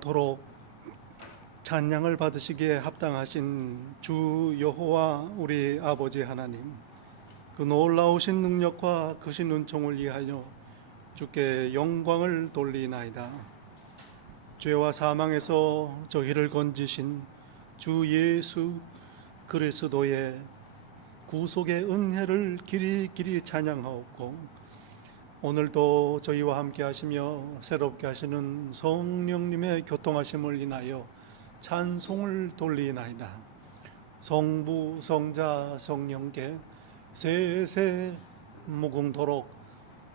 영원토록 찬양을 받으시기에 합당하신 주 여호와 우리 아버지 하나님, 그 놀라우신 능력과 크신 은총을 위하여 주께 영광을 돌리나이다. 죄와 사망에서 저희를 건지신 주 예수 그리스도의 구속의 은혜를 길이 찬양하옵고, 오늘도 저희와 함께 하시며 새롭게 하시는 성령님의 교통하심을 인하여 찬송을 돌리나이다. 성부 성자 성령께 세세 무궁토록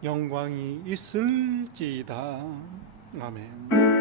영광이 있을지이다. 아멘.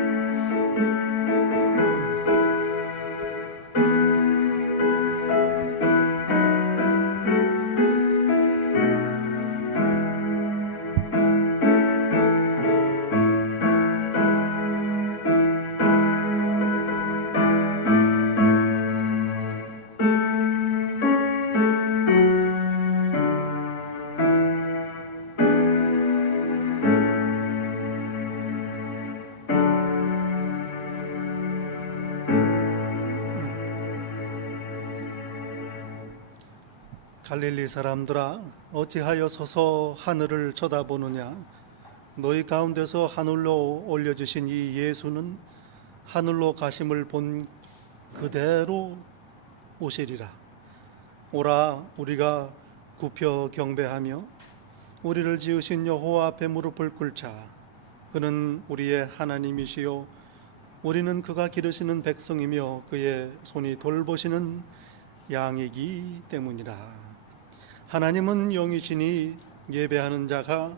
갈릴리 사람들아, 어찌하여 서서 하늘을 쳐다보느냐? 너희 가운데서 하늘로 올려주신 이 예수는 하늘로 가심을 본 그대로 오시리라. 오라, 우리가 굽혀 경배하며 우리를 지으신 여호와 앞에 무릎을 꿇자. 그는 우리의 하나님이시요 우리는 그가 기르시는 백성이며 그의 손이 돌보시는 양이기 때문이라. 하나님은 영이시니 예배하는 자가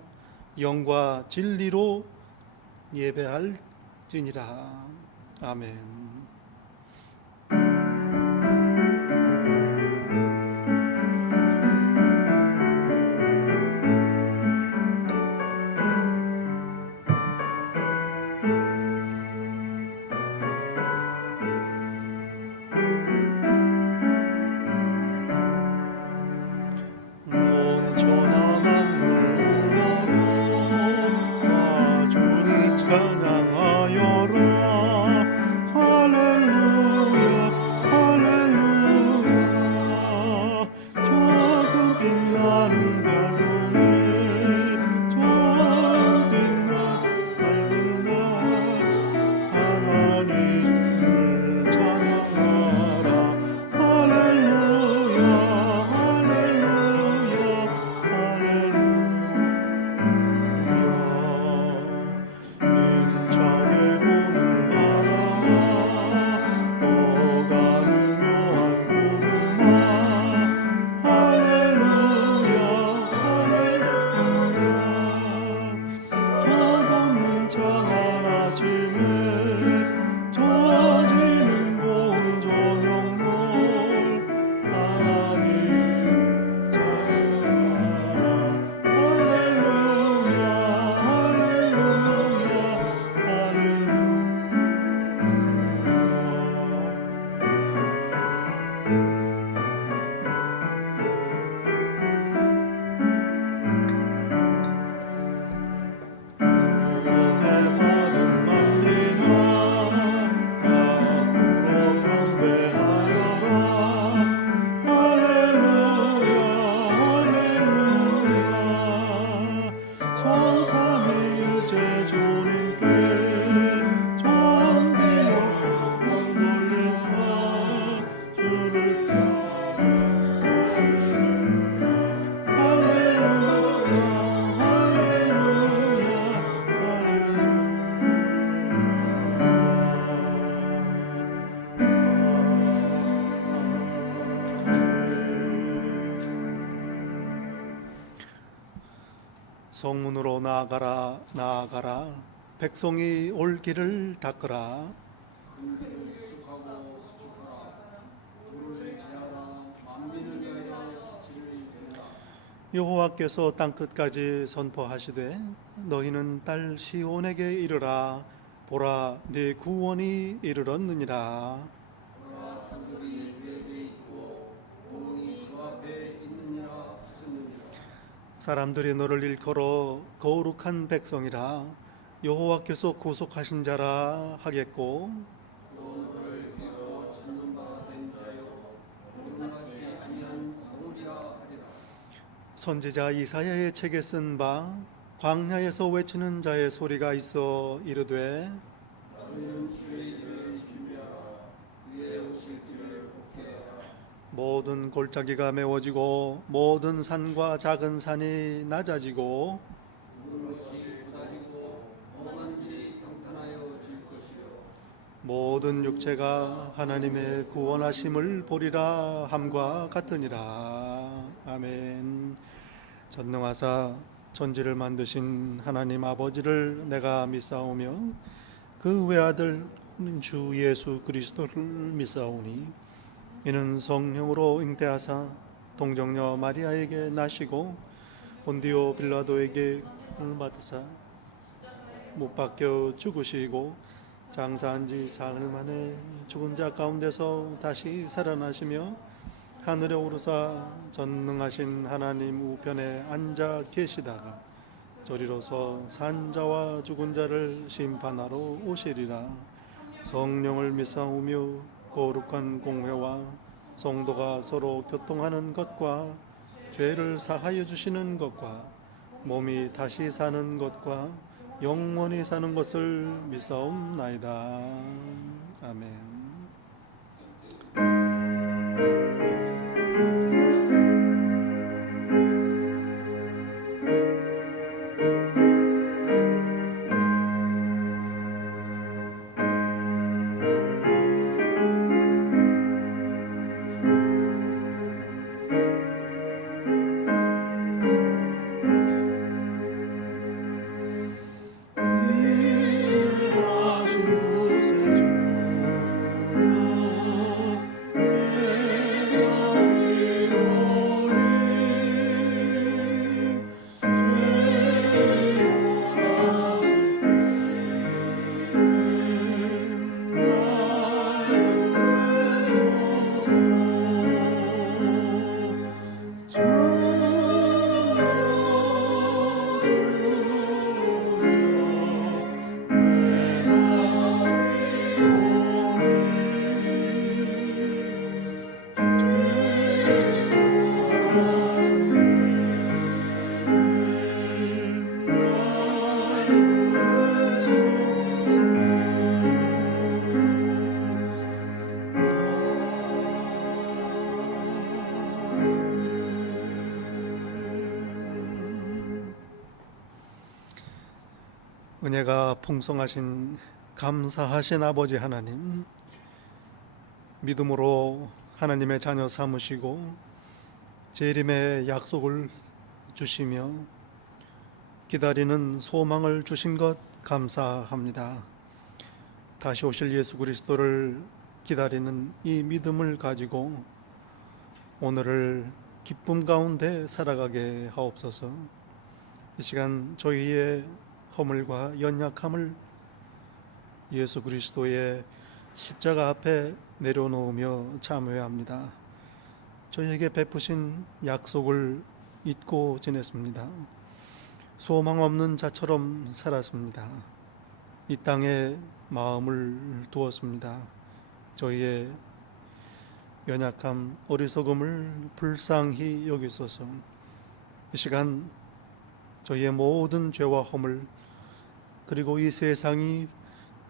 영과 진리로 예배할지니라. 아멘. 성문으로 나아가라, 나아가라. 백성이 올 길을 닦으라. 여호와께서 땅끝까지 선포하시되 너희는 딸 시온에게 이르라. 보라, 네 구원이 이르렀느니라. 사람들이 너를 일컬어 거룩한 백성이라. 여호와께서 구속하신 자라 하겠고 선지자 이사야의 책에 쓴 바 광야에서 외치는 자의 소리가 있어 이르되 모든 골짜기가 메워지고 모든 산과 작은 산이 낮아지고 모든 육체가 하나님의 구원하심을 보리라 함과 같으니라. 아멘. 전능하사 천지를 만드신 하나님 아버지를 내가 믿사오며 그 외아들 주 예수 그리스도를 믿사오니 이는 성령으로 잉태하사 동정녀 마리아에게 나시고 본디오 빌라도에게 받으사 못 박혀 죽으시고 장사한 지 사흘 만에 죽은 자 가운데서 다시 살아나시며 하늘에 오르사 전능하신 하나님 우편에 앉아 계시다가 저리로서 산자와 죽은 자를 심판하러 오시리라. 성령을 믿사오며 거룩한 공회와 성도가 서로 교통하는 것과 죄를 사하여 주시는 것과 몸이 다시 사는 것과 영원히 사는 것을 믿사옵나이다. 아멘. 은혜가 풍성하신 감사하신 아버지 하나님, 믿음으로 하나님의 자녀 삼으시고 재림의 약속을 주시며 기다리는 소망을 주신 것 감사합니다. 다시 오실 예수 그리스도를 기다리는 이 믿음을 가지고 오늘을 기쁨 가운데 살아가게 하옵소서. 이 시간 저희의 허물과 연약함을 예수 그리스도의 십자가 앞에 내려놓으며 참회합니다. 저희에게 베푸신 약속을 잊고 지냈습니다. 소망 없는 자처럼 살았습니다. 이 땅에 마음을 두었습니다. 저희의 연약함, 어리석음을 불쌍히 여기소서. 이 시간 저희의 모든 죄와 허물, 그리고 이 세상이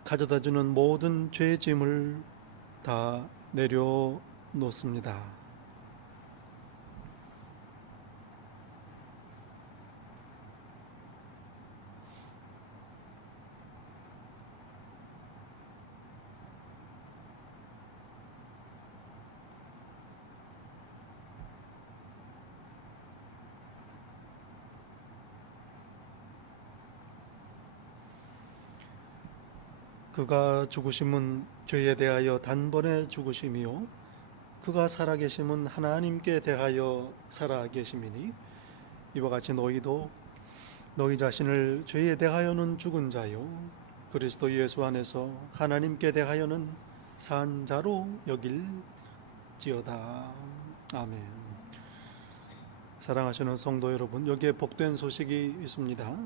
가져다주는 모든 죄의 짐을 다 내려놓습니다. 그가 죽으심은 죄에 대하여 단번에 죽으심이요 그가 살아계심은 하나님께 대하여 살아계심이니 이와 같이 너희도 너희 자신을 죄에 대하여는 죽은 자요 그리스도 예수 안에서 하나님께 대하여는 산 자로 여길지어다. 아멘. 사랑하시는 성도 여러분, 여기에 복된 소식이 있습니다.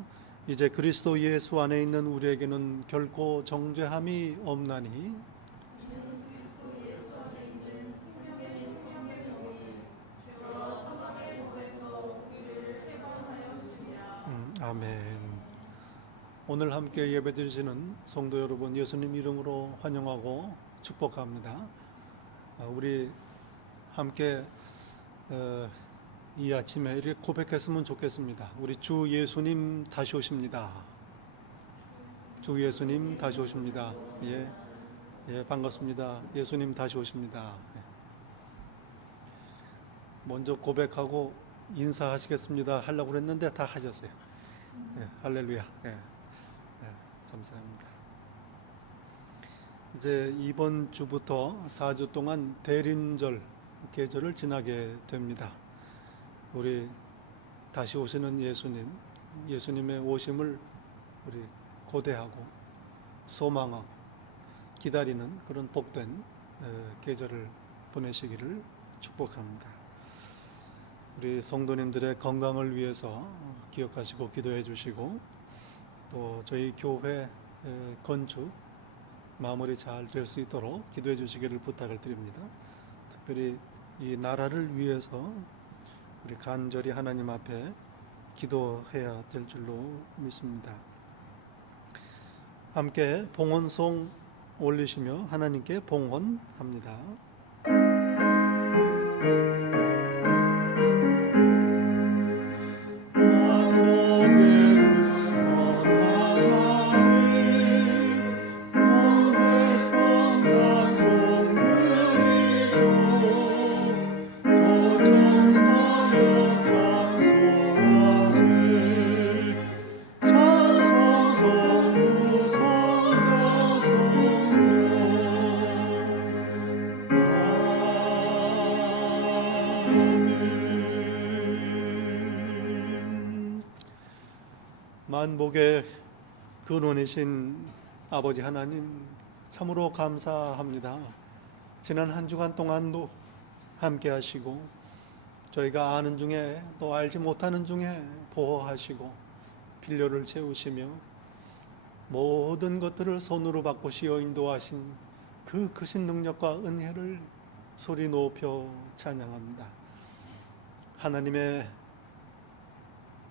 이제 그리스도 예수 안에 있는 우리에게는 결코 정죄함이 없나니 아멘. 오늘 함께 예배드리시는 성도 여러분, 예수님 이름으로 환영하고 축복합니다. 우리 함께 이 아침에 이렇게 고백했으면 좋겠습니다. 우리 주 예수님 다시 오십니다. 주 예수님 다시 오십니다. 예, 반갑습니다. 예수님 다시 오십니다. 먼저 고백하고 인사하시겠습니다 하려고 그랬는데 다 하셨어요. 할렐루야. 감사합니다. 이제 이번 주부터 4주 동안 대림절 계절을 지나게 됩니다. 우리 다시 오시는 예수님의 오심을 우리 고대하고 소망하고 기다리는 그런 복된 계절을 보내시기를 축복합니다. 우리 성도님들의 건강을 위해서 기억하시고 기도해 주시고, 또 저희 교회 건축 마무리 잘 될 수 있도록 기도해 주시기를 부탁을 드립니다. 특별히 이 나라를 위해서 우리 간절히 하나님 앞에 기도해야 될 줄로 믿습니다. 함께 봉헌송 올리시며 하나님께 봉헌합니다. 만복의 근원이신 아버지 하나님, 참으로 감사합니다. 지난 한 주간 동안도 함께 하시고, 저희가 아는 중에 또 알지 못하는 중에 보호하시고 필요를 채우시며 모든 것들을 손으로 바꾸시어 인도하신 그 크신 능력과 은혜를 소리 높여 찬양합니다. 하나님의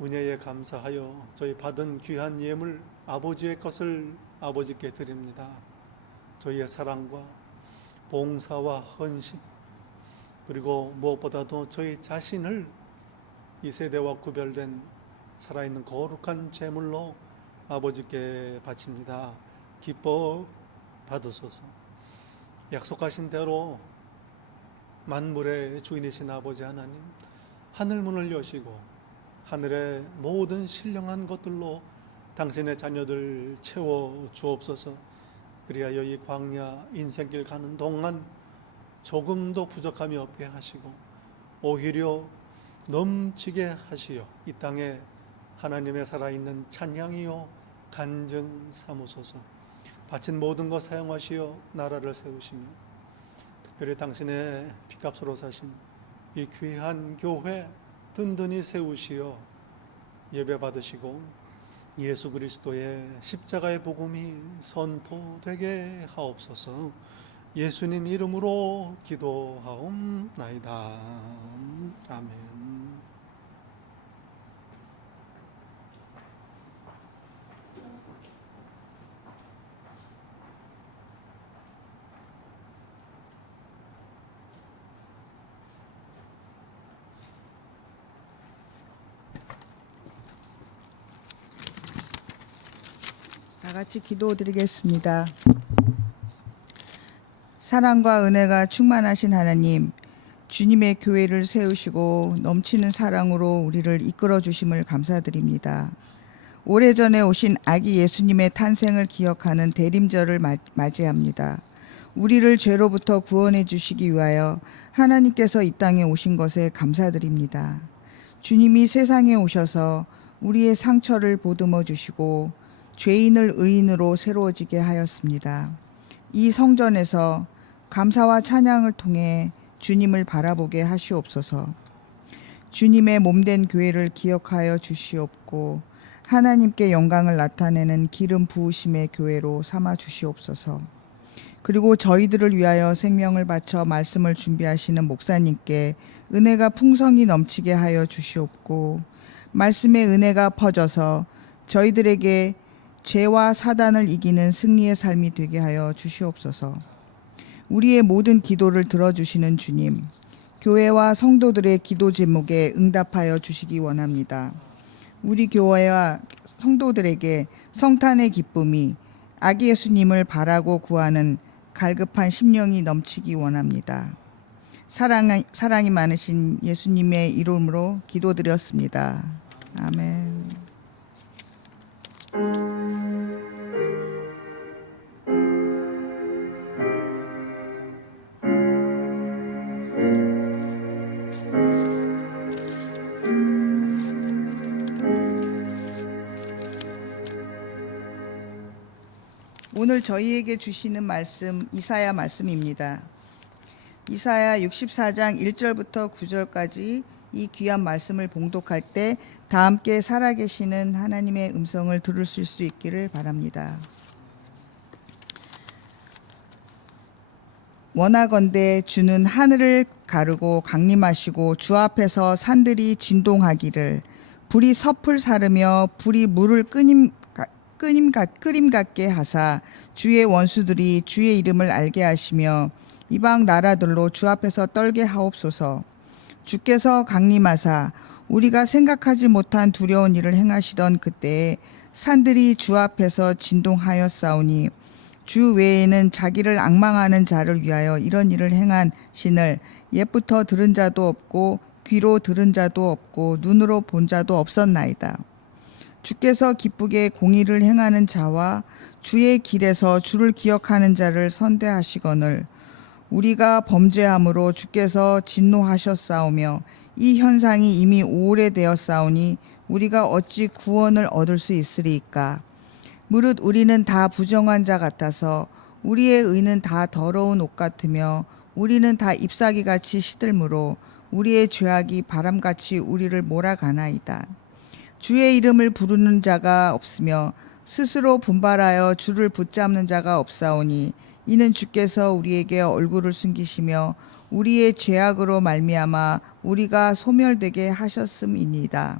은혜에 감사하여 저희 받은 귀한 예물 아버지의 것을 아버지께 드립니다. 저희의 사랑과 봉사와 헌신, 그리고 무엇보다도 저희 자신을 이 세대와 구별된 살아있는 거룩한 제물로 아버지께 바칩니다. 기뻐 받으소서. 약속하신 대로 만물의 주인이신 아버지 하나님, 하늘 문을 여시고 하늘의 모든 신령한 것들로 당신의 자녀들 채워 주옵소서. 그리하여 이 광야 인생길 가는 동안 조금도 부족함이 없게 하시고 오히려 넘치게 하시어 이 땅에 하나님의 살아있는 찬양이요 간증 삼으소서. 바친 모든 것 사용하시어 나라를 세우시며 특별히 당신의 피값으로 사신 이 귀한 교회 든든히 세우시어 예배 받으시고 예수 그리스도의 십자가의 복음이 선포되게 하옵소서. 예수님 이름으로 기도하옵나이다. 아멘. 다 같이 기도드리겠습니다. 사랑과 은혜가 충만하신 하나님, 주님의 교회를 세우시고 넘치는 사랑으로 우리를 이끌어 주심을 감사드립니다. 오래전에 오신 아기 예수님의 탄생을 기억하는 대림절을 맞이합니다. 우리를 죄로부터 구원해 주시기 위하여 하나님께서 이 땅에 오신 것에 감사드립니다. 주님이 세상에 오셔서 우리의 상처를 보듬어 주시고 죄인을 의인으로 새로워지게 하였습니다. 이 성전에서 감사와 찬양을 통해 주님을 바라보게 하시옵소서. 주님의 몸된 교회를 기억하여 주시옵고 하나님께 영광을 나타내는 기름 부으심의 교회로 삼아 주시옵소서. 그리고 저희들을 위하여 생명을 바쳐 말씀을 준비하시는 목사님께 은혜가 풍성히 넘치게 하여 주시옵고, 말씀의 은혜가 퍼져서 저희들에게 죄와 사단을 이기는 승리의 삶이 되게 하여 주시옵소서. 우리의 모든 기도를 들어주시는 주님, 교회와 성도들의 기도 제목에 응답하여 주시기 원합니다. 우리 교회와 성도들에게 성탄의 기쁨이 아기 예수님을 바라고 구하는 갈급한 심령이 넘치기 원합니다. 사랑이 많으신 예수님의 이름으로 기도드렸습니다. 아멘. 오늘 저희에게 주시는 말씀 이사야 말씀입니다. 이사야 64장 1절부터 9절까지 이 귀한 말씀을 봉독할 때 다 함께 살아계시는 하나님의 음성을 들으실 수 있기를 바랍니다. 원하건대 주는 하늘을 가르고 강림하시고 주 앞에서 산들이 진동하기를, 불이 섭을 사르며 불이 물을 끓임 같게 하사 주의 원수들이 주의 이름을 알게 하시며 이방 나라들로 주 앞에서 떨게 하옵소서. 주께서 강림하사 우리가 생각하지 못한 두려운 일을 행하시던 그때에 산들이 주 앞에서 진동하였사오니, 주 외에는 자기를 앙망하는 자를 위하여 이런 일을 행한 신을 옛부터 들은 자도 없고 귀로 들은 자도 없고 눈으로 본 자도 없었나이다. 주께서 기쁘게 공의를 행하는 자와 주의 길에서 주를 기억하는 자를 선대하시거늘, 우리가 범죄함으로 주께서 진노하셨사오며 이 현상이 이미 오래되었사오니 우리가 어찌 구원을 얻을 수 있으리이까. 무릇 우리는 다 부정한 자 같아서 우리의 의는 다 더러운 옷 같으며 우리는 다 잎사귀같이 시들므로 우리의 죄악이 바람같이 우리를 몰아가나이다. 주의 이름을 부르는 자가 없으며 스스로 분발하여 주를 붙잡는 자가 없사오니, 이는 주께서 우리에게 얼굴을 숨기시며 우리의 죄악으로 말미암아 우리가 소멸되게 하셨음이니이다.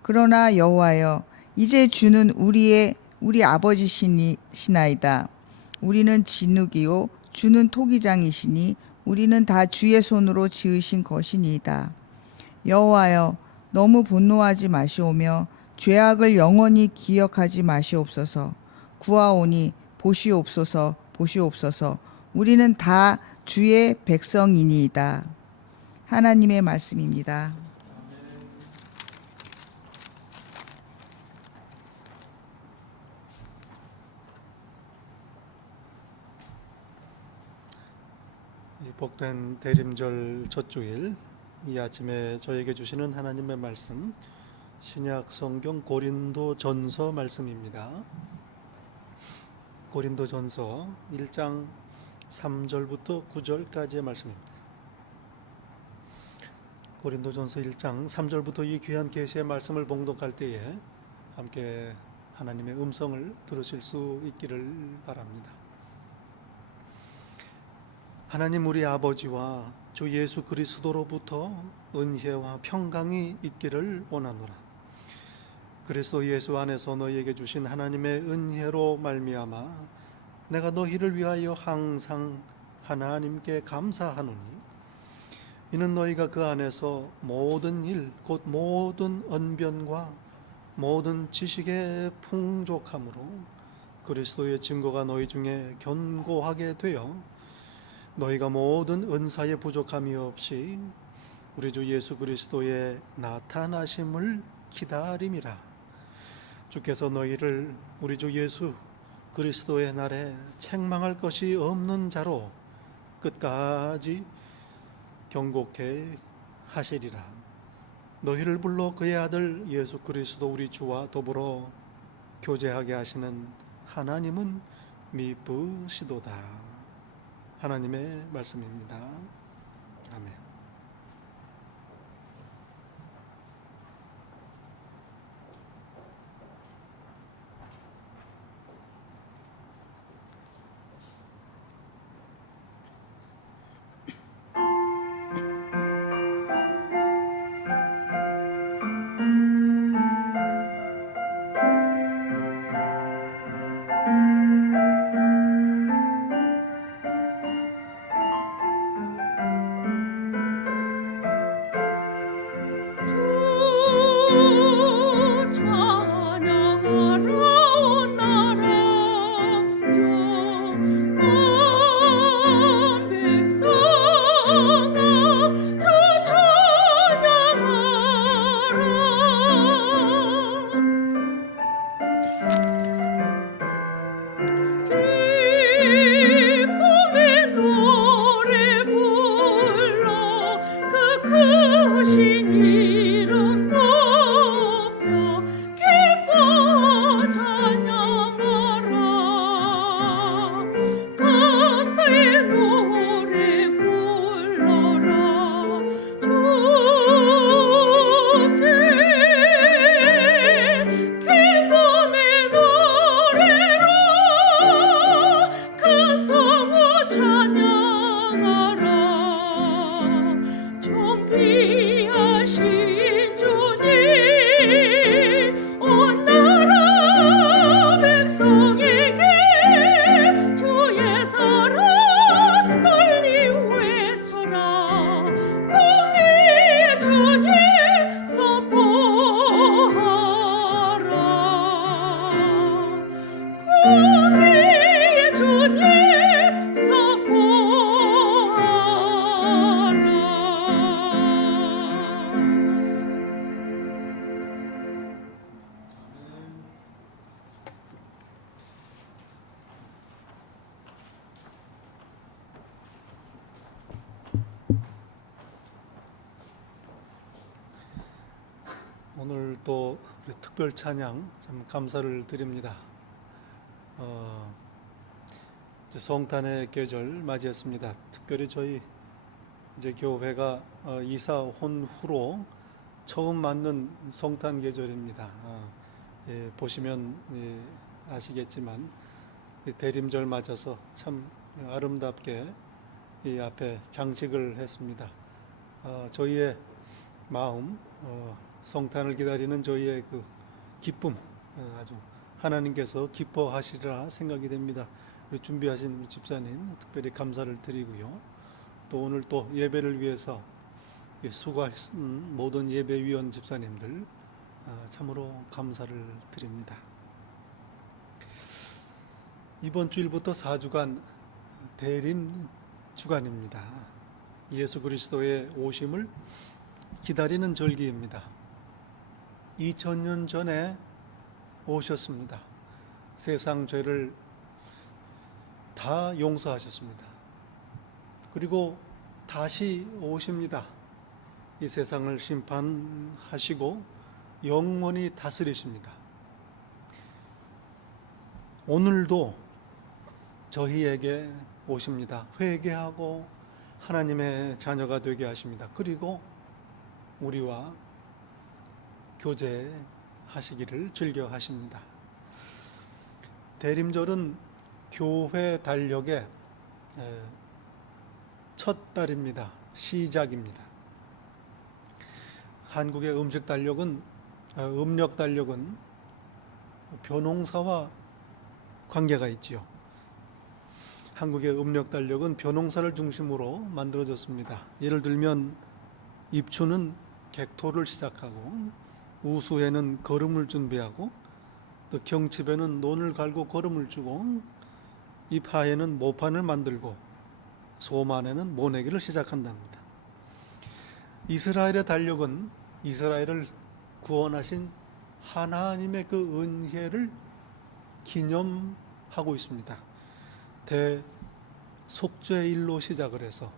그러나 여호와여, 이제 주는 우리 아버지시나이다. 우리는 진흙이요 주는 토기장이시니 우리는 다 주의 손으로 지으신 것이니이다. 여호와여, 너무 분노하지 마시오며 죄악을 영원히 기억하지 마시옵소서. 구하오니 보시옵소서, 보시옵소서. 우리는 다 주의 백성이니이다. 하나님의 말씀입니다. 이 복된 대림절 첫 주일, 이 아침에 저에게 주시는 하나님의 말씀, 신약 성경 고린도전서 말씀입니다. 고린도전서 1장 3절부터 9절까지의 말씀입니다. 고린도전서 1장 3절부터 이 귀한 계시의 말씀을 봉독할 때에 함께 하나님의 음성을 들으실 수 있기를 바랍니다. 하나님 우리 아버지와 주 예수 그리스도로부터 은혜와 평강이 있기를 원하노라. 그리스도 예수 안에서 너희에게 주신 하나님의 은혜로 말미암아 내가 너희를 위하여 항상 하나님께 감사하노니, 이는 너희가 그 안에서 모든 일 곧 모든 언변과 모든 지식의 풍족함으로 그리스도의 증거가 너희 중에 견고하게 되어 너희가 모든 은사의 부족함이 없이 우리 주 예수 그리스도의 나타나심을 기다림이라. 주께서 너희를 우리 주 예수 그리스도의 날에 책망할 것이 없는 자로 끝까지 경고케 하시리라. 너희를 불러 그의 아들 예수 그리스도 우리 주와 더불어 교제하게 하시는 하나님은 미쁘시도다. 하나님의 말씀입니다. 아멘. 오늘 또 우리 특별 찬양 참 감사를 드립니다. 이제 성탄의 계절 맞이했습니다. 특별히 저희 이제 교회가 이사혼 후로 처음 맞는 성탄 계절입니다. 보시면 아시겠지만 대림절 맞아서 참 아름답게 이 앞에 장식을 했습니다. 저희의 마음, 성탄을 기다리는 저희의 그 기쁨, 아주 하나님께서 기뻐하시리라 생각이 됩니다. 준비하신 집사님 특별히 감사를 드리고요. 또 오늘 또 예배를 위해서 수고하신 모든 예배위원 집사님들 참으로 감사를 드립니다. 이번 주일부터 4주간 대림 주간입니다. 예수 그리스도의 오심을 기다리는 절기입니다. 2000년 전에 오셨습니다. 세상 죄를 다 용서하셨습니다. 그리고 다시 오십니다. 이 세상을 심판하시고 영원히 다스리십니다. 오늘도 저희에게 오십니다. 회개하고 하나님의 자녀가 되게 하십니다. 그리고 우리와 교제하시기를 즐겨 하십니다. 대림절은 교회 달력의 첫 달입니다. 시작입니다. 한국의 음식 달력은 음력 달력은 벼농사와 관계가 있지요. 한국의 음력 달력은 벼농사를 중심으로 만들어졌습니다. 예를 들면 입추는 객토를 시작하고 우수에는 거름을 준비하고 또 경칩에는 논을 갈고 거름을 주고 입하에는 모판을 만들고 소만에는 모내기를 시작한답니다. 이스라엘의 달력은 이스라엘을 구원하신 하나님의 그 은혜를 기념하고 있습니다. 대속죄일로 시작을 해서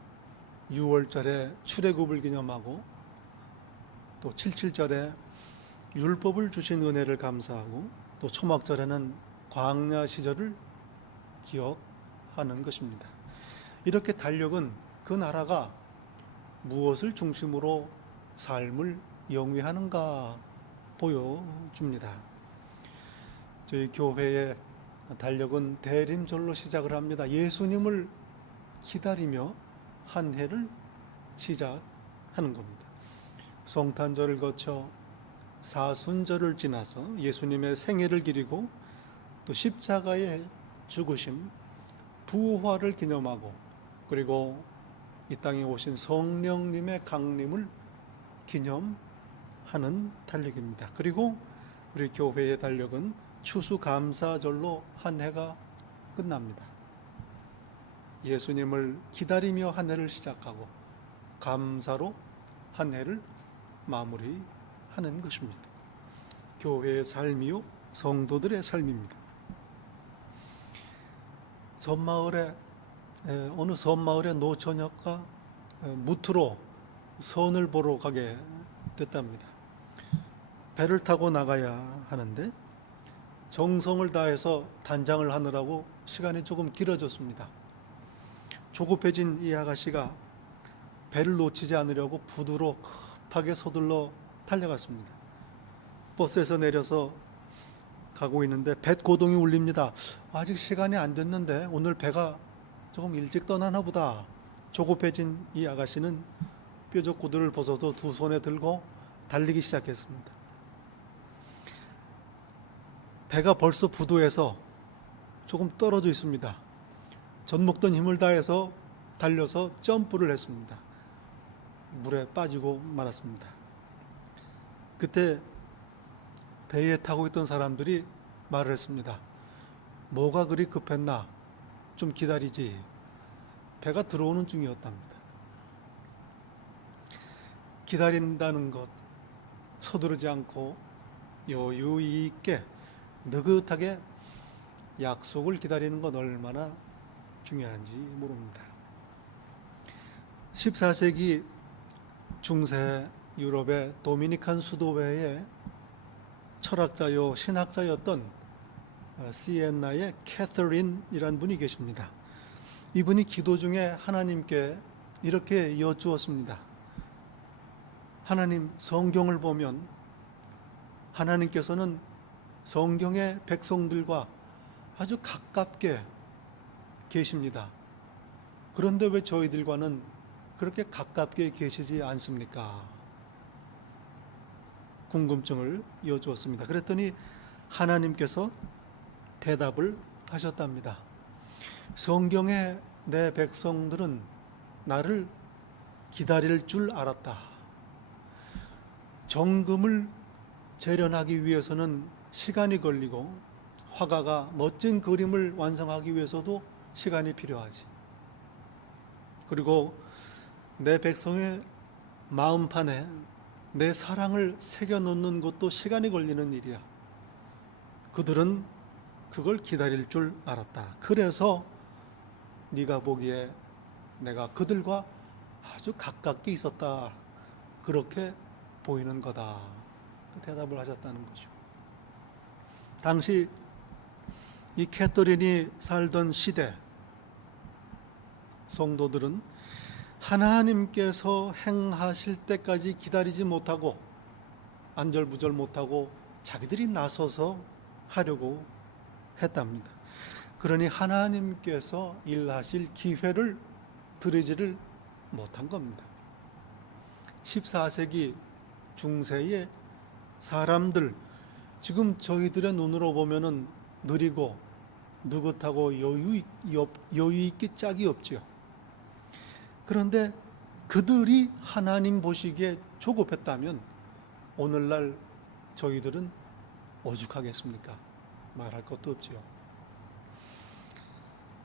6월절에 출애굽을 기념하고 또 77절에 율법을 주신 은혜를 감사하고 또 초막절에는 광야 시절을 기억하는 것입니다. 이렇게 달력은 그 나라가 무엇을 중심으로 삶을 영위하는가 보여줍니다. 저희 교회의 달력은 대림절로 시작을 합니다. 예수님을 기다리며 한 해를 시작하는 겁니다. 성탄절을 거쳐 사순절을 지나서 예수님의 생애를 기리고 또 십자가의 죽으심, 부활을 기념하고 그리고 이 땅에 오신 성령님의 강림을 기념하는 달력입니다. 그리고 우리 교회의 달력은 추수감사절로 한 해가 끝납니다. 예수님을 기다리며 한 해를 시작하고 감사로 한 해를 마무리하는 것입니다. 교회의 삶이요 성도들의 삶입니다. 어느 섬마을의 노처녀가 무트로 선을 보러 가게 됐답니다. 배를 타고 나가야 하는데 정성을 다해서 단장을 하느라고 시간이 조금 길어졌습니다. 조급해진 이 아가씨가 배를 놓치지 않으려고 부두로 급하게 서둘러 달려갔습니다. 버스에서 내려서 가고 있는데 뱃고동이 울립니다. 아직 시간이 안 됐는데 오늘 배가 조금 일찍 떠나나 보다. 조급해진 이 아가씨는 뾰족 구두를 벗어서 두 손에 들고 달리기 시작했습니다. 배가 벌써 부두에서 조금 떨어져 있습니다. 젖먹던 힘을 다해서 달려서 점프를 했습니다. 물에 빠지고 말았습니다. 그때 배에 타고 있던 사람들이 말을 했습니다. 뭐가 그리 급했나? 좀 기다리지. 배가 들어오는 중이었답니다. 기다린다는 것, 서두르지 않고 여유 있게 느긋하게 약속을 기다리는 건 얼마나 중요한지 모릅니다. 14세기 중세 유럽의 도미니칸 수도회의 철학자요 신학자였던 시엔나의 캐서린이라는 분이 계십니다. 이분이 기도 중에 하나님께 이렇게 여쭈었습니다. 하나님, 성경을 보면 하나님께서는 성경의 백성들과 아주 가깝게 계십니다. 그런데 왜 저희들과는 그렇게 가깝게 계시지 않습니까? 궁금증을 여쭈었습니다. 그랬더니 하나님께서 대답을 하셨답니다. 성경의 내 백성들은 나를 기다릴 줄 알았다. 정금을 재련하기 위해서는 시간이 걸리고 화가가 멋진 그림을 완성하기 위해서도 시간이 필요하지. 그리고 내 백성의 마음판에 내 사랑을 새겨놓는 것도 시간이 걸리는 일이야. 그들은 그걸 기다릴 줄 알았다. 그래서 네가 보기에 내가 그들과 아주 가깝게 있었다. 그렇게 보이는 거다. 대답을 하셨다는 거죠. 당시 이 캐서린이 살던 시대 성도들은 하나님께서 행하실 때까지 기다리지 못하고 안절부절 못하고 자기들이 나서서 하려고 했답니다. 그러니 하나님께서 일하실 기회를 드리지를 못한 겁니다. 14세기 중세의 사람들, 지금 저희들의 눈으로 보면은 느리고 느긋하고 여유 있기 짝이 없지요. 그런데 그들이 하나님 보시기에 조급했다면 오늘날 저희들은 오죽하겠습니까? 말할 것도 없지요.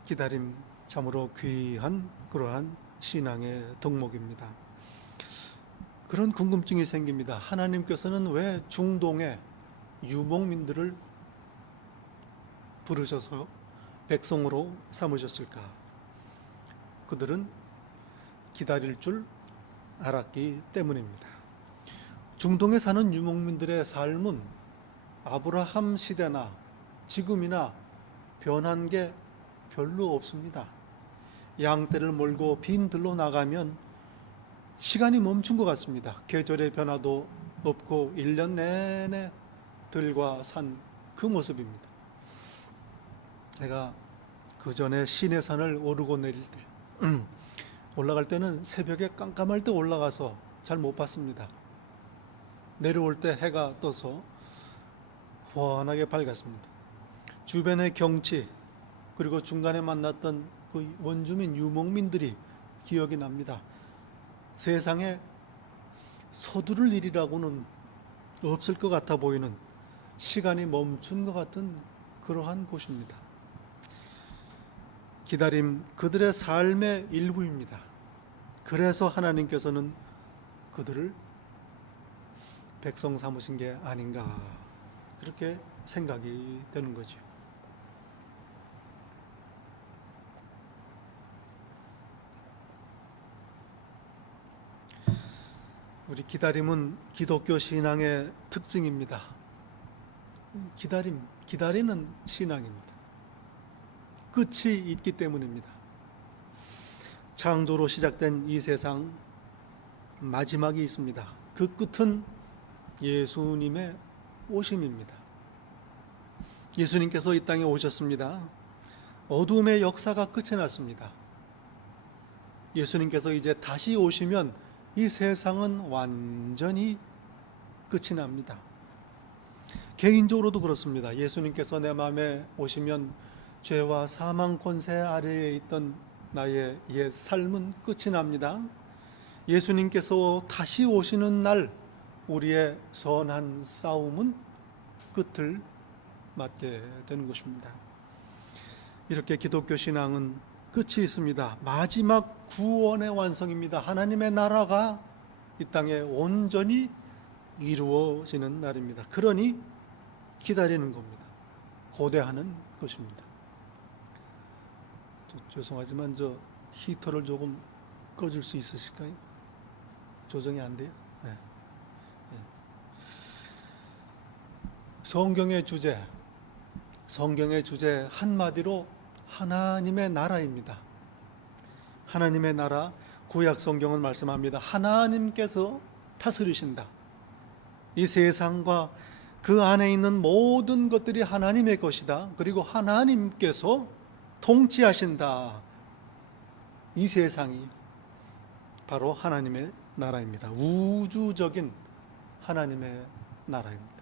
기다림 참으로 귀한 그러한 신앙의 덕목입니다. 그런 궁금증이 생깁니다. 하나님께서는 왜 중동의 유목민들을 부르셔서 백성으로 삼으셨을까? 그들은 기다릴 줄 알았기 때문입니다. 중동에 사는 유목민들의 삶은 아브라함 시대나 지금이나 변한 게 별로 없습니다. 양떼를 몰고 빈들로 나가면 시간이 멈춘 것 같습니다. 계절의 변화도 없고 1년 내내 들과 산 그 모습입니다. 제가 그 전에 시내산을 오르고 내릴 때 올라갈 때는 새벽에 깜깜할 때 올라가서 잘 못 봤습니다. 내려올 때 해가 떠서 환하게 밝았습니다. 주변의 경치 그리고 중간에 만났던 그 원주민 유목민들이 기억이 납니다. 세상에 서두를 일이라고는 없을 것 같아 보이는 시간이 멈춘 것 같은 그러한 곳입니다. 기다림 그들의 삶의 일부입니다. 그래서 하나님께서는 그들을 백성 삼으신 게 아닌가 그렇게 생각이 되는 거죠. 우리 기다림은 기독교 신앙의 특징입니다. 기다리는 신앙입니다. 끝이 있기 때문입니다. 창조로 시작된 이 세상 마지막이 있습니다. 그 끝은 예수님의 오심입니다. 예수님께서 이 땅에 오셨습니다. 어둠의 역사가 끝이 났습니다. 예수님께서 이제 다시 오시면 이 세상은 완전히 끝이 납니다. 개인적으로도 그렇습니다. 예수님께서 내 마음에 오시면 죄와 사망 권세 아래에 있던 나의 옛 삶은 끝이 납니다. 예수님께서 다시 오시는 날 우리의 선한 싸움은 끝을 맞게 되는 것입니다. 이렇게 기독교 신앙은 끝이 있습니다. 마지막 구원의 완성입니다. 하나님의 나라가 이 땅에 온전히 이루어지는 날입니다. 그러니 기다리는 겁니다. 고대하는 것입니다. 죄송하지만 저 히터를 조금 꺼줄 수 있으실까요? 조정이 안 돼요? 네. 성경의 주제 한마디로 하나님의 나라입니다. 하나님의 나라, 구약 성경은 말씀합니다. 하나님께서 다스리신다. 이 세상과 그 안에 있는 모든 것들이 하나님의 것이다. 그리고 하나님께서 통치하신다. 이 세상이 바로 하나님의 나라입니다. 우주적인 하나님의 나라입니다.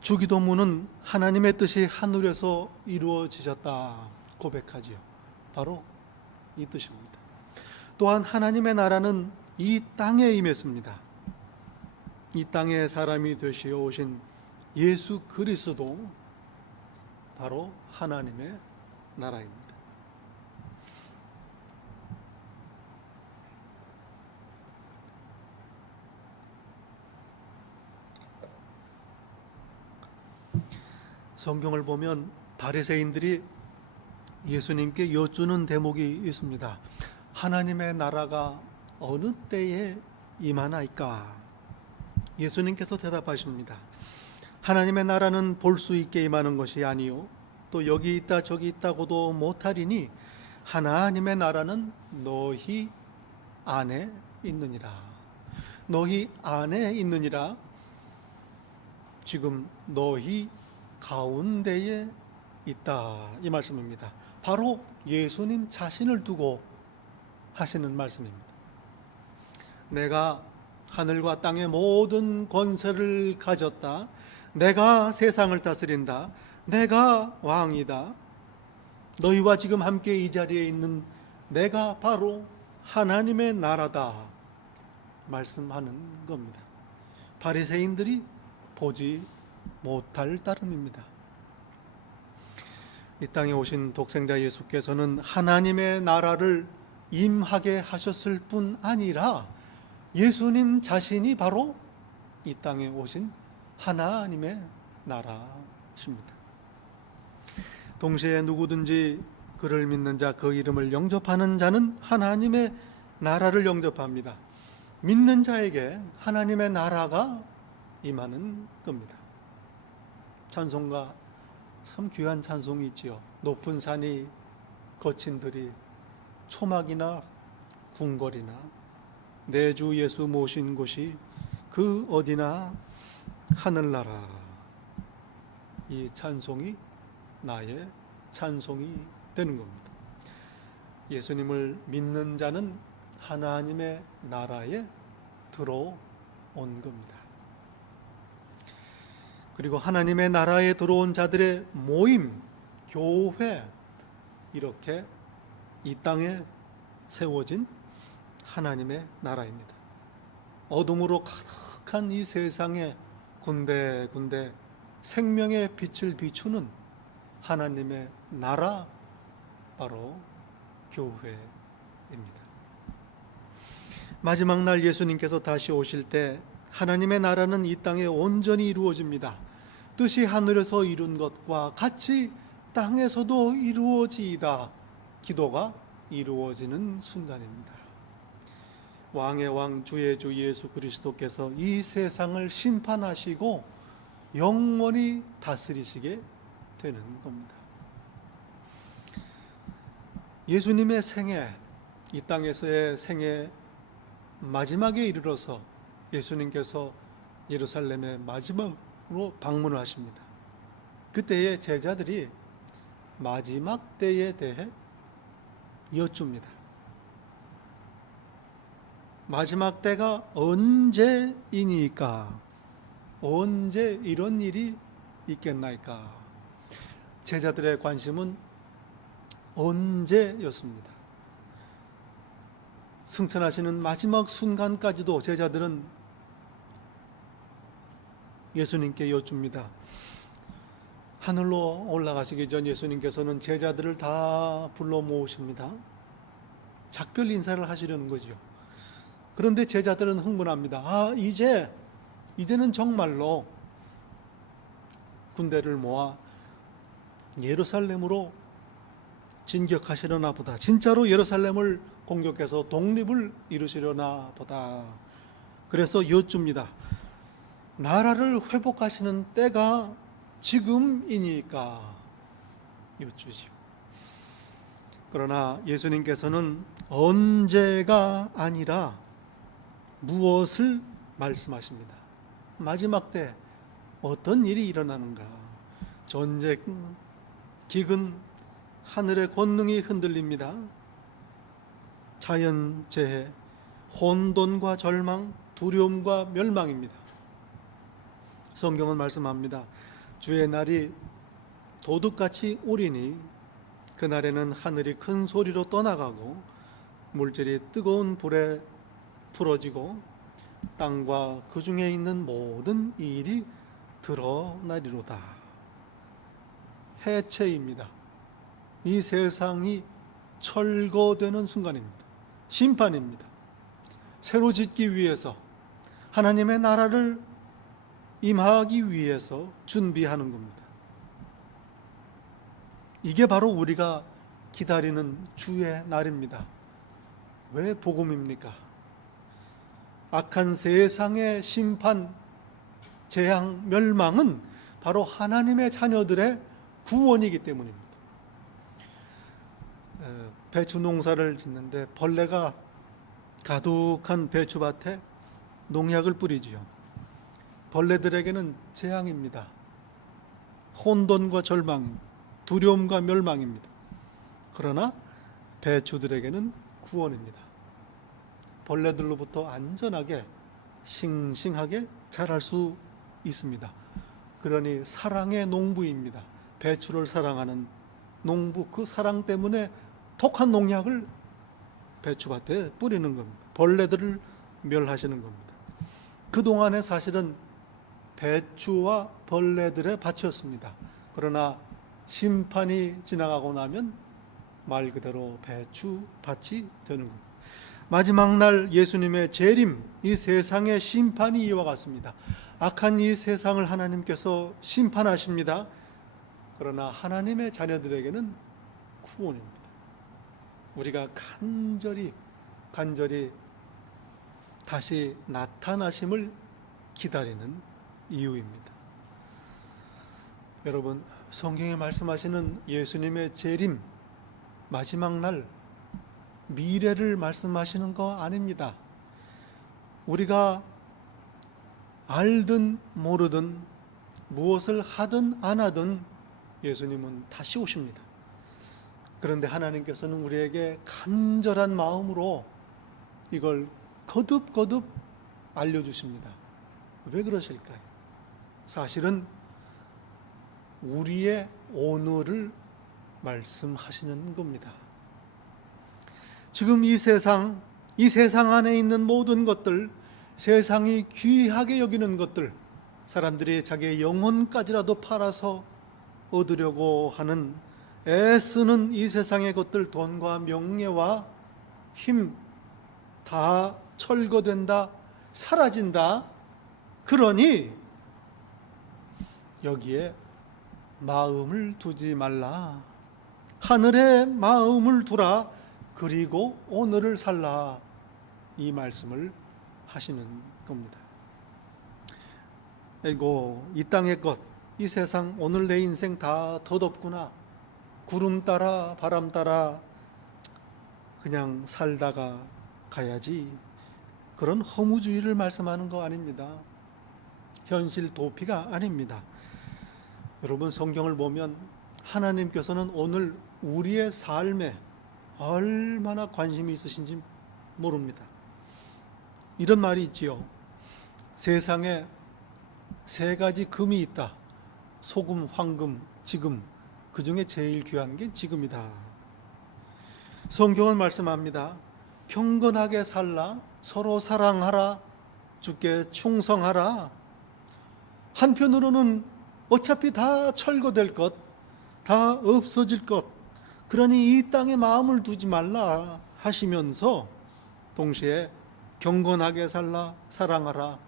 주기도문은 하나님의 뜻이 하늘에서 이루어지셨다 고백하지요. 바로 이 뜻입니다. 또한 하나님의 나라는 이 땅에 임했습니다. 이 땅에 사람이 되시어 오신 예수 그리스도 바로 하나님의 나라입니다. 성경을 보면 바리새인들이 예수님께 여쭈는 대목이 있습니다. 하나님의 나라가 어느 때에 임하나이까? 예수님께서 대답하십니다. 하나님의 나라는 볼 수 있게 임하는 것이 아니요 또 여기 있다 저기 있다고도 못하리니 하나님의 나라는 너희 안에 있느니라. 너희 안에 있느니라. 지금 너희 가운데에 있다 이 말씀입니다. 바로 예수님 자신을 두고 하시는 말씀입니다. 내가 하늘과 땅의 모든 권세를 가졌다. 내가 세상을 다스린다. 내가 왕이다. 너희와 지금 함께 이 자리에 있는 내가 바로 하나님의 나라다 말씀하는 겁니다. 바리새인들이 보지 못할 따름입니다. 이 땅에 오신 독생자 예수께서는 하나님의 나라를 임하게 하셨을 뿐 아니라 예수님 자신이 바로 이 땅에 오신 하나님의 나라십니다. 동시에 누구든지 그를 믿는 자, 그 이름을 영접하는 자는 하나님의 나라를 영접합니다. 믿는 자에게 하나님의 나라가 임하는 겁니다. 찬송가 참 귀한 찬송이 있지요. 높은 산이 거친 들이 초막이나 궁궐이나 내 주 예수 모신 곳이 그 어디나 하늘나라. 이 찬송이 나의 찬송이 되는 겁니다. 예수님을 믿는 자는 하나님의 나라에 들어온 겁니다. 그리고 하나님의 나라에 들어온 자들의 모임, 교회, 이렇게 이 땅에 세워진 하나님의 나라입니다. 어둠으로 가득한 이 세상에 군데군데 생명의 빛을 비추는 하나님의 나라, 바로 교회입니다. 마지막 날 예수님께서 다시 오실 때 하나님의 나라는 이 땅에 온전히 이루어집니다. 뜻이 하늘에서 이룬 것과 같이 땅에서도 이루어지이다. 기도가 이루어지는 순간입니다. 왕의 왕 주의 주 예수 그리스도께서 이 세상을 심판하시고 영원히 다스리시게 되는 겁니다. 예수님의 생애, 이 땅에서의 생애 마지막에 이르러서 예수님께서 예루살렘에 마지막으로 방문을 하십니다. 그때의 제자들이 마지막 때에 대해 여쭙니다. 마지막 때가 언제이니까? 언제 이런 일이 있겠나이까? 제자들의 관심은 언제였습니다. 승천하시는 마지막 순간까지도 제자들은 예수님께 여쭙니다. 하늘로 올라가시기 전 예수님께서는 제자들을 다 불러 모으십니다. 작별 인사를 하시려는 거죠. 그런데 제자들은 흥분합니다. 이제는 정말로 군대를 모아 예루살렘으로 진격하시려나 보다. 진짜로 예루살렘을 공격해서 독립을 이루시려나 보다. 그래서 여쭙니다. 나라를 회복하시는 때가 지금이니까 여쭈지요. 그러나 예수님께서는 언제가 아니라 무엇을 말씀하십니다. 마지막 때 어떤 일이 일어나는가? 전쟁, 기근, 하늘의 권능이 흔들립니다. 자연재해, 혼돈과 절망, 두려움과 멸망입니다. 성경은 말씀합니다. 주의 날이 도둑같이 오리니 그날에는 하늘이 큰 소리로 떠나가고 물질이 뜨거운 불에 풀어지고 땅과 그 중에 있는 모든 일이 드러나리로다. 해체입니다. 이 세상이 철거되는 순간입니다. 심판입니다. 새로 짓기 위해서, 하나님의 나라를 임하기 위해서 준비하는 겁니다. 이게 바로 우리가 기다리는 주의 날입니다. 왜 복음입니까? 악한 세상의 심판, 재앙, 멸망은 바로 하나님의 자녀들의 구원이기 때문입니다. 배추 농사를 짓는데 벌레가 가득한 배추밭에 농약을 뿌리지요. 벌레들에게는 재앙입니다. 혼돈과 절망, 두려움과 멸망입니다. 그러나 배추들에게는 구원입니다. 벌레들로부터 안전하게 싱싱하게 자랄 수 있습니다. 그러니 사랑의 농부입니다. 배추를 사랑하는 농부, 그 사랑 때문에 독한 농약을 배추밭에 뿌리는 겁니다. 벌레들을 멸하시는 겁니다. 그동안에 사실은 배추와 벌레들의 밭이었습니다. 그러나 심판이 지나가고 나면 말 그대로 배추밭이 되는 겁니다. 마지막 날 예수님의 재림, 이 세상의 심판이 이와 같습니다. 악한 이 세상을 하나님께서 심판하십니다. 그러나 하나님의 자녀들에게는 구원입니다. 우리가 간절히 다시 나타나심을 기다리는 이유입니다. 여러분, 성경에 말씀하시는 예수님의 재림, 마지막 날, 미래를 말씀하시는 거 아닙니다. 우리가 알든 모르든 무엇을 하든 안 하든 예수님은 다시 오십니다. 그런데 하나님께서는 우리에게 간절한 마음으로 이걸 거듭거듭 알려주십니다. 왜 그러실까요? 사실은 우리의 오늘을 말씀하시는 겁니다. 지금 이 세상 안에 있는 모든 것들, 세상이 귀하게 여기는 것들, 사람들이 자기의 영혼까지라도 팔아서 얻으려고 하는, 애쓰는 이 세상의 것들, 돈과 명예와 힘 다 철거된다, 사라진다. 그러니 여기에 마음을 두지 말라. 하늘에 마음을 두라. 그리고 오늘을 살라. 이 말씀을 하시는 겁니다. 아이고, 이 땅의 것, 이 세상, 오늘 내 인생 다 덧없구나. 구름 따라 바람 따라 그냥 살다가 가야지. 그런 허무주의를 말씀하는 거 아닙니다. 현실 도피가 아닙니다. 여러분, 성경을 보면 하나님께서는 오늘 우리의 삶에 얼마나 관심이 있으신지 모릅니다. 이런 말이 있지요. 세상에 세 가지 금이 있다. 소금, 황금, 지금. 그 중에 제일 귀한 게 지금이다. 성경은 말씀합니다. 경건하게 살라, 서로 사랑하라, 주께 충성하라. 한편으로는 어차피 다 철거될 것, 다 없어질 것, 그러니 이 땅에 마음을 두지 말라 하시면서 동시에 경건하게 살라, 사랑하라,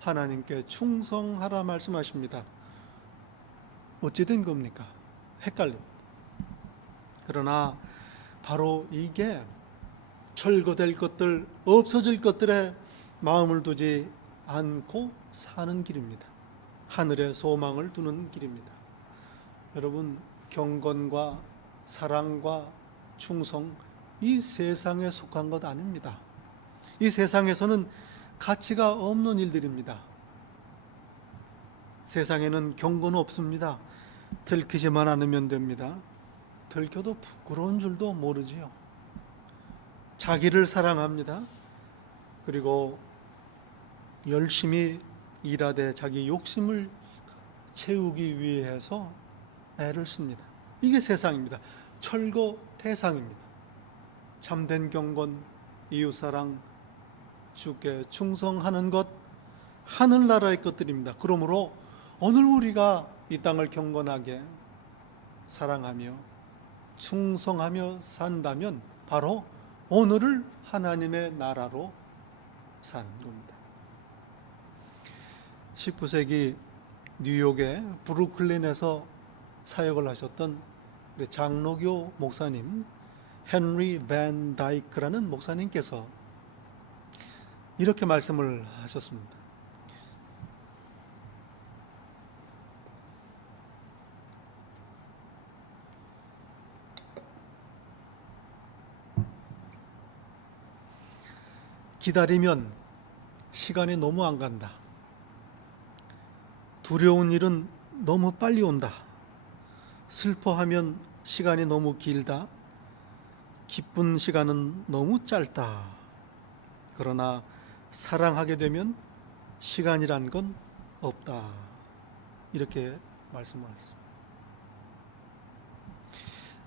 하나님께 충성하라 말씀하십니다. 어찌 된 겁니까? 헷갈립니다. 그러나 바로 이게 철거될 것들, 없어질 것들에 마음을 두지 않고 사는 길입니다. 하늘에 소망을 두는 길입니다. 여러분, 경건과 사랑과 충성, 이 세상에 속한 것 아닙니다. 이 세상에서는 가치가 없는 일들입니다. 세상에는 경고는 없습니다. 들키지만 않으면 됩니다. 들켜도 부끄러운 줄도 모르지요. 자기를 사랑합니다. 그리고 열심히 일하되 자기 욕심을 채우기 위해서 애를 씁니다. 이게 세상입니다. 철거대상입니다. 참된 경건, 이웃사랑, 주께 충성하는 것, 하늘나라의 것들입니다. 그러므로 오늘 우리가 이 땅을 경건하게 사랑하며 충성하며 산다면 바로 오늘을 하나님의 나라로 사는 겁니다. 19세기 뉴욕의 브루클린에서 사역을 하셨던 우리 장로교 목사님 헨리 밴 다이크라는 목사님께서 이렇게 말씀을 하셨습니다. 기다리면 시간이 너무 안 간다. 두려운 일은 너무 빨리 온다. 슬퍼하면 시간이 너무 길다. 기쁜 시간은 너무 짧다. 그러나 사랑하게 되면 시간이란 건 없다. 이렇게 말씀을 하셨습니다.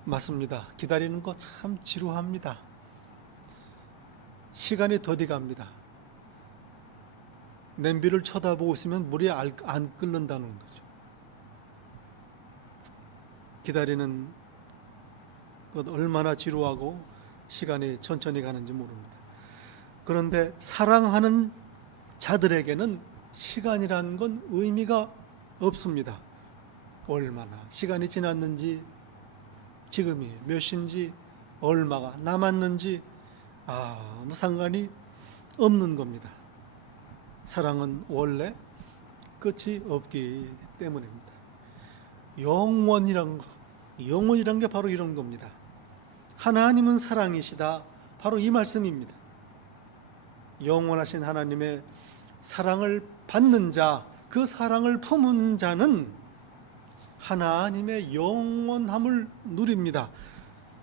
맞습니다. 기다리는 거 참 지루합니다. 시간이 더디 갑니다. 냄비를 쳐다보고 있으면 물이 안 끓는다는 거죠. 기다리는 것 얼마나 지루하고 시간이 천천히 가는지 모릅니다. 그런데 사랑하는 자들에게는 시간이라는 건 의미가 없습니다. 얼마나 시간이 지났는지, 지금이 몇 시인지, 얼마가 남았는지 아무 상관이 없는 겁니다. 사랑은 원래 끝이 없기 때문입니다. 영원이란 게 바로 이런 겁니다. 하나님은 사랑이시다. 바로 이 말씀입니다. 영원하신 하나님의 사랑을 받는 자, 그 사랑을 품은 자는 하나님의 영원함을 누립니다.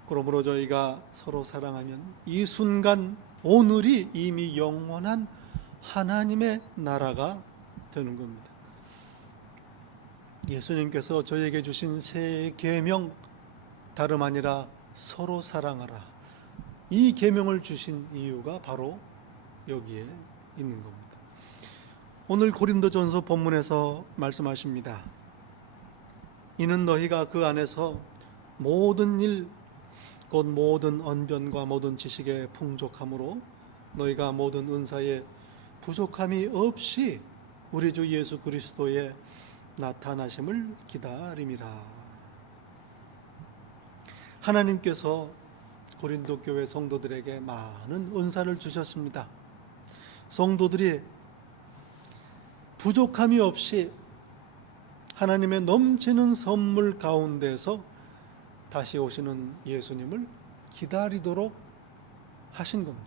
그러므로 저희가 서로 사랑하면 이 순간 오늘이 이미 영원한 하나님의 나라가 되는 겁니다. 예수님께서 저에게 주신 새 계명, 다름 아니라 서로 사랑하라. 이 계명을 주신 이유가 바로 여기에 있는 겁니다. 오늘 고린도전서 본문에서 말씀하십니다. 이는 너희가 그 안에서 모든 일 곧 모든 언변과 모든 지식의 풍족함으로 너희가 모든 은사에 부족함이 없이 우리 주 예수 그리스도의 나타나심을 기다림이라. 하나님께서 고린도 교회 성도들에게 많은 은사를 주셨습니다. 성도들이 부족함이 없이 하나님의 넘치는 선물 가운데서 다시 오시는 예수님을 기다리도록 하신 겁니다.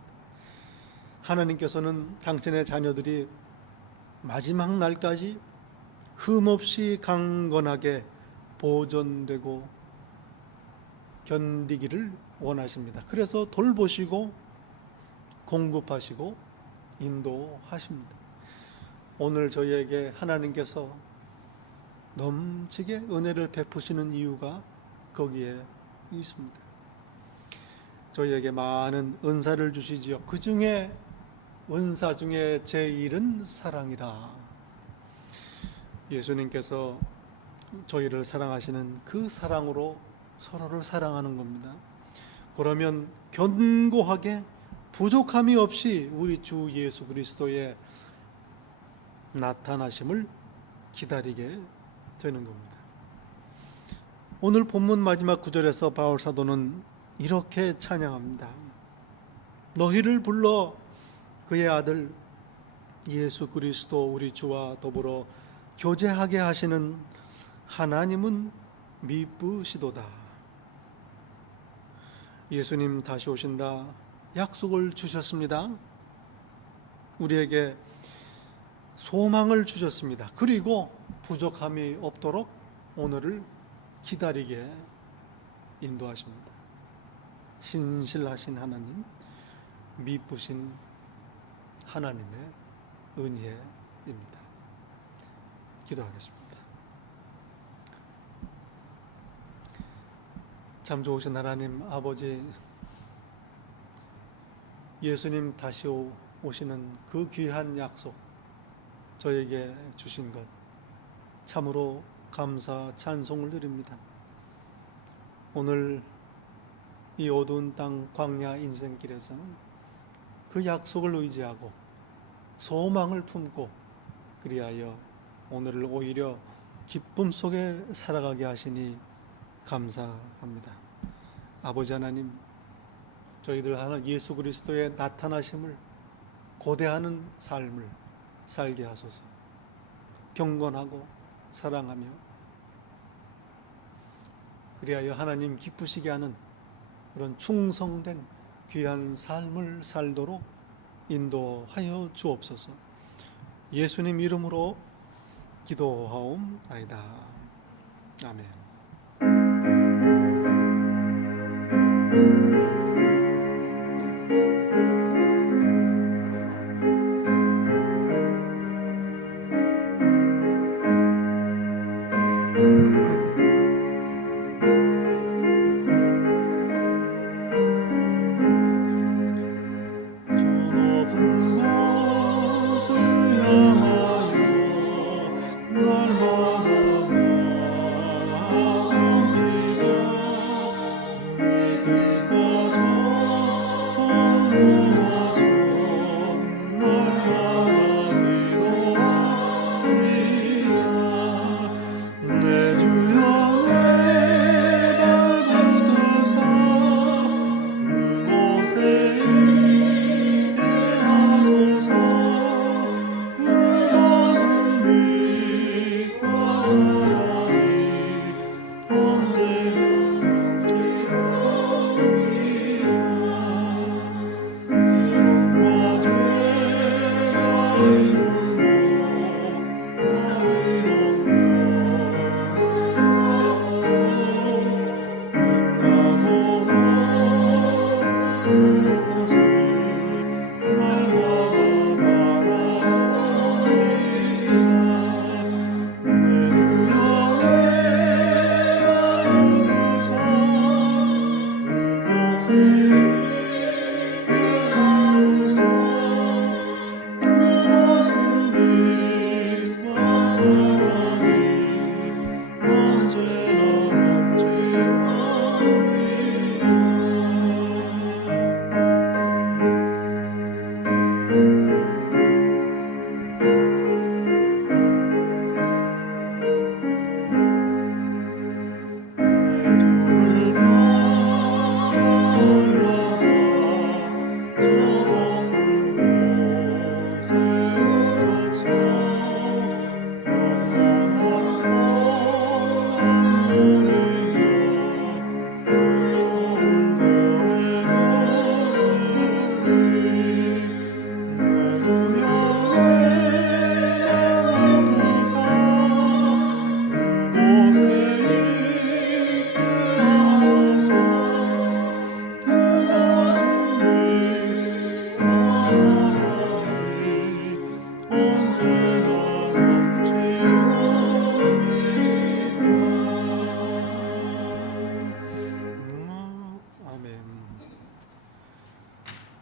하나님께서는 당신의 자녀들이 마지막 날까지 흠없이 강건하게 보존되고 견디기를 원하십니다. 그래서 돌보시고 공급하시고 인도하십니다. 오늘 저희에게 하나님께서 넘치게 은혜를 베푸시는 이유가 거기에 있습니다. 저희에게 많은 은사를 주시지요. 그 중에 은사 중에 제1은 사랑이라. 예수님께서 저희를 사랑하시는 그 사랑으로 서로를 사랑하는 겁니다. 그러면 견고하게 부족함이 없이 우리 주 예수 그리스도의 나타나심을 기다리게 되는 겁니다. 오늘 본문 마지막 구절에서 바울 사도는 이렇게 찬양합니다. 너희를 불러 그의 아들 예수 그리스도 우리 주와 더불어 교제하게 하시는 하나님은 미쁘시도다. 예수님 다시 오신다 약속을 주셨습니다. 우리에게 소망을 주셨습니다. 그리고 부족함이 없도록 오늘을 기다리게 인도하십니다. 신실하신 하나님, 미쁘신 하나님의 은혜입니다. 기도하겠습니다. 참 좋으신 하나님 아버지, 예수님 다시 오시는 그 귀한 약속 저에게 주신 것 참으로 감사 찬송을 드립니다. 오늘 이 어두운 땅 광야 인생길에서 그 약속을 의지하고 소망을 품고 그리하여 오늘을 오히려 기쁨 속에 살아가게 하시니 감사합니다. 아버지 하나님, 저희들 하나 예수 그리스도의 나타나심을 고대하는 삶을 살게 하소서. 경건하고 사랑하며 그리하여 하나님 기쁘시게 하는 그런 충성된 귀한 삶을 살도록 인도하여 주옵소서. 예수님 이름으로 기도하옵나이다. 아멘.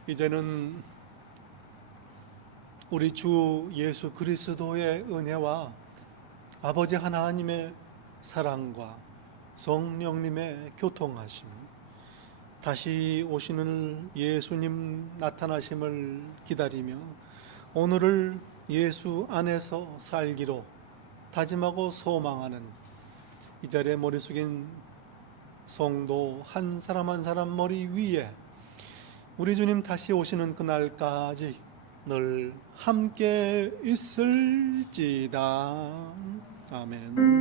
이제는 우리 주 예수 그리스도의 은혜와 아버지 하나님의 사랑과 성령님의 교통하심, 다시 오시는 예수님 나타나심을 기다리며 오늘을 예수 안에서 살기로 다짐하고 소망하는 이 자리에 머리 숙인 성도 한 사람 한 사람 머리 위에 우리 주님 다시 오시는 그날까지 늘 함께 있을지다. 아멘.